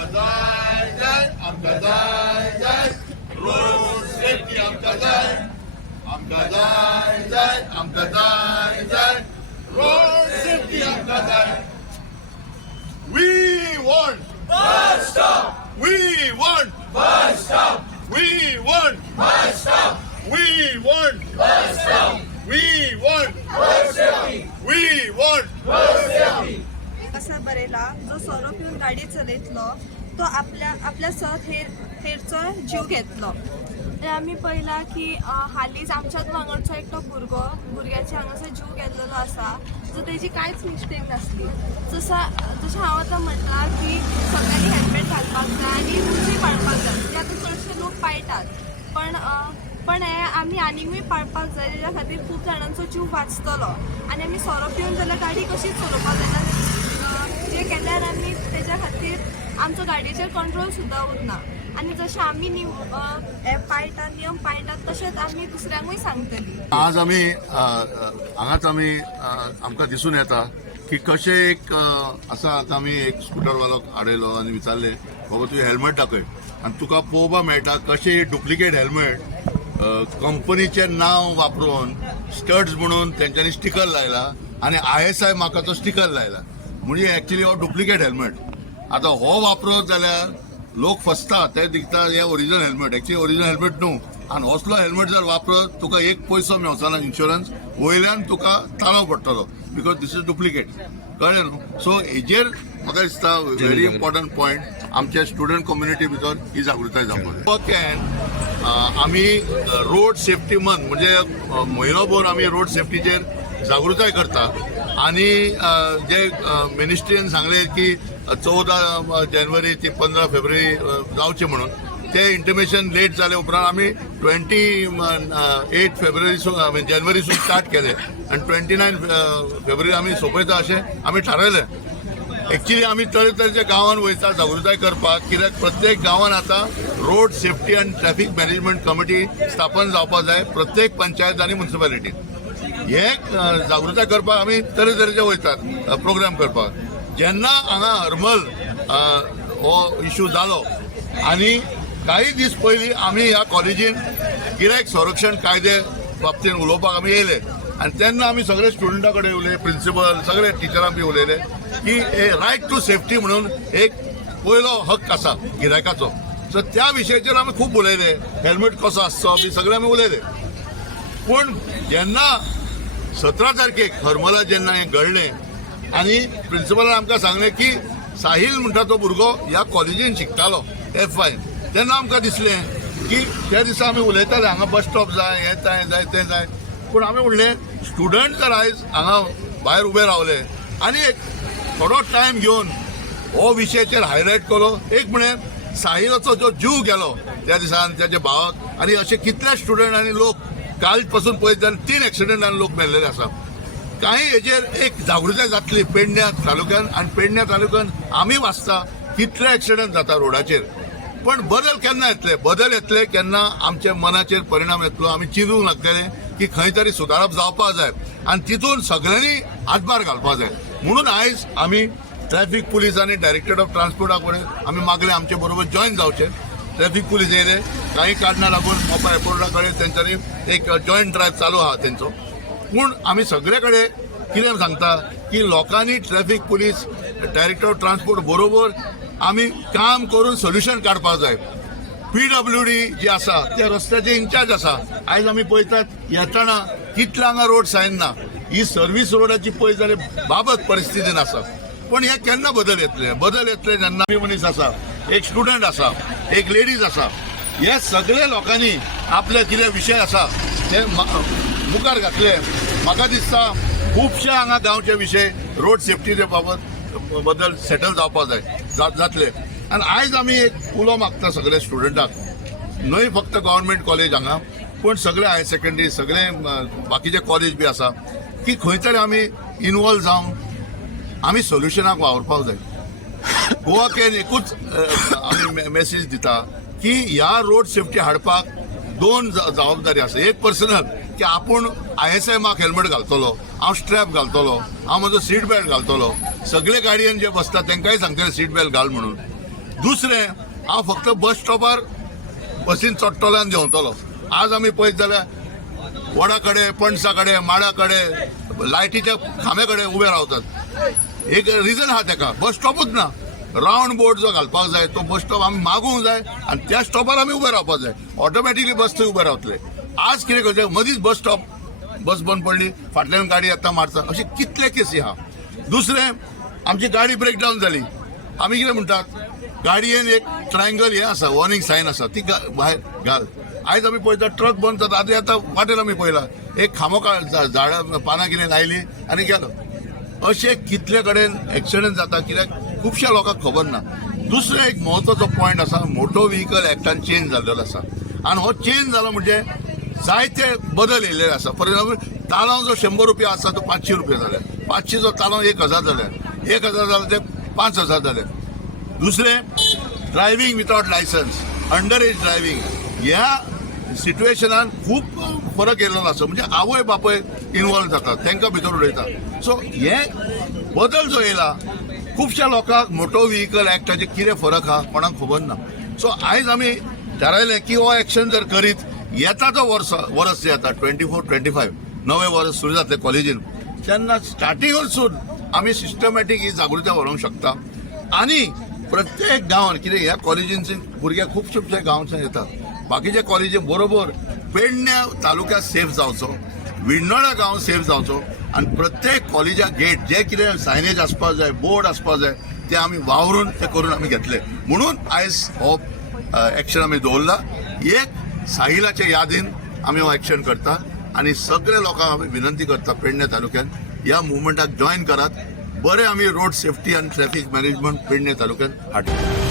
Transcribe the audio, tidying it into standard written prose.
आमका जाय जाय आमका जाय जाय रोड सेफ्टी आमका जाय आमका जाय जाय आमका जाय जाय रोड सेफ्टी आमका जाय We want bus stop. We want Bus stop. We want Bus stop. We want Bus stop. We want Bus safety. We want Bus safety. असा बरेला जो सोरो पिवन गाडी चलयतलो तो आपल्या सत हेरचो जीव घेतलो आनी आमी पळयला की हालींच आमच्याच वांगडचो एकटो भुरग्याचे हांगासर जीव घेतलेलो आसा जो तेजी कांयच मिस्टेक नासली जशें हांव आतां म्हणटा की सगळ्यांनी हेल्मेट घालपाक जाय आनी रुची पाळपाक जाय म्हणजे आतां चडशे लोक पाळटात पण हे आमी आनीकूय पाळपाक जाय तेज्या खातीर खूब जाणांचो जीव वाचतलो आनी आमी सोरो पिवन जाल्यार गाडी कशी चलोवपाक जायना जे केल्यार आमी तेज्या खातीर आमचो गाडयेचेर कंट्रोल सुद्दां उरना आनी जशें आमी हे पाळटात नियम पाळटात तशेंच आमी दुसऱ्यांकूय सांगतली आज आमी हांगाच आमी आमकां दिसून येता की कशें एक आसा आतां आमी एक स्कूटरवालो आडयलो आनी विचारलें बाबा तुवें हेल्मेट दाखय आनी तुका पळोवपाक मेळटा कशें डुप्लिकेट हेल्मेट कंपनीचें नांव वापरून स्टड्स म्हणून तेंच्यांनी स्टिकर लायला आनी ISI मार्काचो स्टिकर लायला म्हणजे एक्चुअली हो डुप्लिकेट हेल्मेट आतां हो वापरत जाल्यार लोक फसता ते दिसता हे original helmet actually original helmet न्हू आनी असलो हेल्मेट जर वापरत तुका एक पयसो मेवचना इन्शुरन्स वयल्यान तुका ताळो पडटलो बिकॉज दीस इज डुप्लिकेट कळ्ळें न्हू सो हेजेर म्हाका दिसता व्हेरी इम्पॉर्टंट पॉयंट आमच्या स्टुडंट कम्युनिटी भितर ही जागृताय जावपाक आमी रोड सेफ्टी मंथ म्हणजे म्हयनोभर आमी रोड सेफ्टीचेर जागृताय करता आनी जे मिनिस्ट्रीन सांगले की 14 जानेवारी ते 15 फेब्रुवारी जावचे म्हणून ते इंटिमेशन लेट जाले उपरांत आमी 28 फेब्रुवारी जानेवारीसून स्टार्ट केले आनी 29 फेब्रुवारी आमी सोंपयता अशें आमी थारायलें एक्चुअली आमी तरेतरेच्या गांवांत वयता जागृताय करपाक कित्याक प्रत्येक गांवांत आतां रोड सेफ्टी आनी ट्रॅफिक मॅनेजमेंट कमिटी स्थापन जावपाक जाय प्रत्येक पंचायत आनी म्युनिसिपालिटींत हे जागृताय करपाक आमी तरेतरेचे वयतात प्रोग्राम करपाक जेन्ना हांगा हरमल हो इश्यू जालो आनी काही दीस पयलीं आमी ह्या कॉलेजीन गिरायक संरक्षण कायदे बाबतींत उलोवपाक आमी येयले आनी तेन्ना आमी सगळे स्टुडंटा कडेन उलयले प्रिंसिपल सगळे टिचरांक बी उलयले की हे रायट टू सेफ्टी म्हणून एक पयलो हक्क आसा गिरायकाचो सो त्या विशयाचेर आमी खूब उलयले हेल्मेट कसो आसचो बी सगळे आमी उलयले पूण जेन्ना 17 तारखेक हरमला जेन्ना हें घडलें आनी प्रिंसिपलान आमकां सांगलें की साहिल म्हणटा तो भुरगो ह्या कॉलेजीन शिकतालो F5 तेन्ना आमकां दिसलें की त्या दिसा आमी उलयताले हांगा बस स्टॉप जाय हें जाय तें जाय पूण आमी म्हणलें स्टुडंट जर आयज हांगा भायर उबे रावले आनी एक थोडो टायम घेवन हो विशयाचेर हायलायट केलो एक म्हळ्यार साहिलाचो जो जीव गेलो त्या दिसान त्याच्या भावाक आनी अशे कितले स्टुडंट आनी लोक काल पासून पळयत जाल्यार 3 एक्सिडेंटान लोक मेल्लेले आसा काही हेजेर एक जागृताय जातली पेडण्या तालुक्यान आनी पेडण्या तालुक्यान आमी वाचता कितले एक्सिडेंट जाता रोडाचेर पण बदल केन्ना येतले केन्ना आमच्या मनाचेर परिणाम येतलो आमी चिंतूंक लागतले की खंय तरी सुदारप जावपाक जाय आनी तितून सगळ्यांनी हातभार घालपाक जाय म्हणून आयज आमी ट्रॅफिक पुलीस आनी डायरेक्टरेट ऑफ ट्रान्सपोर्टा कडेन आमी मागले आमचे बरोबर जॉयन जावचे ट्रॅफिक पुलीस येयले काही कारणां लागून मोपा एअरपोर्टा कडेन तेंच्यांनी एक जॉयंट ड्रायव्ह चालू आहा तेंचो पूण आमी सगळे कडेन कितें सांगता की लोकांनी traffic police director of transport बरोबर आमी काम करून सोल्युशन काडपाक जाय PWD जी आसा त्या रस्त्याचे इन्चार्ज आसा आयज आमी पळयतात येताना कितले हांगा रोड सायन ना ही सर्वीस रोडाची पळयत जाल्यार बाबत परिस्थितीन आसा पण हे केन्ना बदल येतले जेन्ना आमी मनीस आसा एक स्टुडंट आसा एक लेडीज आसा हे सगळे लोकांनी आपले कितें विशय आसा ते मुखार घातले म्हाका दिसता खुबशे हांगा गांवचे विशय रोड सेफ्टीचे बाबत बद्दल सेटल जावपाक जाय जातले आनी आयज आमी एक उलो मागता सगळे स्टुडंटाक न्हय फक्त गव्हर्मेंट कॉलेज हांगा पूण सगळे हायर सेकंडरी सगळे बाकीचे कॉलेज बी आसा की खंय तरी आमी इनवॉल्व जावन आमी सोल्युशनाक वावरपाक जाय गोवा कॅन एकूच आमी मेसेज दिता की ह्या रोड सेफ्टी हाडपाक 2 जबाबदारी आसा एक पर्सनल की आपूण ISI मार्क हेल्मेट घालतलो हांव स्ट्रॅप घालतलो हांव म्हजो सीट बेल्ट घालतलो सगळे गाडयेन जे बसता तांकांय सांगतले सीट बेल्ट घाल म्हणून दुसरें हांव फक्त बस स्टॉपार बसीन चडटलो आनी देंवतलो. आज आमी पळयत जाल्यार वडा कडेन, पणसा कडेन, माडा कडेन, लायटीच्या खांब्या कडेन उबे रावतात. एक रिजन आहा ताका, बस स्टॉपूच ना. रावंड बोर्ड जो घालपाक जाय तो बस स्टॉप आमी मागूंक जाय आनी त्या स्टॉपार आमी उबे रावपाक जाय. ऑटोमॅटिकली बस थंय उबे रावतले. आज कितें करचे, मदींच बस स्टॉप, बस बंद पडली, फाटल्यान गाडी येता मारता, अशे कितले केसी आहा. दुसरें, आमची गाडी ब्रेकडावन जाली. आमी कितें म्हणटात, गाडयेन एक ट्रायंगल हे आसा, वॉर्निंग सायन आसा, ती भायर घाल. आयज आमी पळयता ट्रक बंद जाता. आतां येता वाटेर आमी पळयला एक खामो झाडां पानां कितें लायली आनी गेलो. अशे कितले कडेन एक्सिडंट जाता, कित्याक खुबश्या लोकांक खबर ना. दुसरो एक म्हत्वाचो पॉयंट आसा, मोटर व्हेकल एक्टान चेंज जाल्लो आसा आनी हो चेंज जालो म्हणजे जायते बदल येयलेले आसा. फॉर एक्झाम्पल, तालांव जो 100 रुपया आसा तो 500 रुपया जाले. 500 जो तालांव 1000 जाले, 1000 जाले ते 5000 जाले. दुसरें, driving without licence, under age driving, ह्या सिट्युएशनान खूब फरक येयल्लो आसा. म्हणजे आवय बापय इन्वॉल्व जातात, तांकां भितर उडयतात. सो हे बदल जो येयला, खुबश्या लोकांक मोटर व्हेकल एक्टाचे कितें फरक आहा कोणाक खबर ना. सो आयज आमी थारायलें की हो एक्शन जर करीत, येता तो वर्स जे येता 24-25 नवें वर्स सुरू जातलें कॉलेजीन, तेन्ना स्टार्टिंगसून आमी सिस्टमॅटीक ही जागृताय व्हरोंक शकता. आनी प्रत्येक गांवांत, कितें ह्या कॉलेजींचे भुरगे खुबशे गांवच्यान येतात, बाकीच्या कॉलेजी बरोबर पेडण्या तालुक्यात सेफ जावचो, विणोडा गांव सेफ जावचो आनी प्रत्येक कॉलेजा गेट जे कितें सायनेज आसपाक जाय, बोर्ड आसपाक जाय, ते आमी वावरून ते करून आमी घेतले. म्हणून आयज हो एक्शन आमी दवरला. एक साहिलाच्या यादीन आमी हो एक्शन करता आनी सगळे लोकांक आमी विनंती करता, पेडण्या तालुक्यात ह्या मुवमेंटाक जॉयन करात. बरें आमी रोड सेफ्टी आनी ट्रॅफिक मॅनेजमेंट पेडण्या तालुक्यात हाडटा.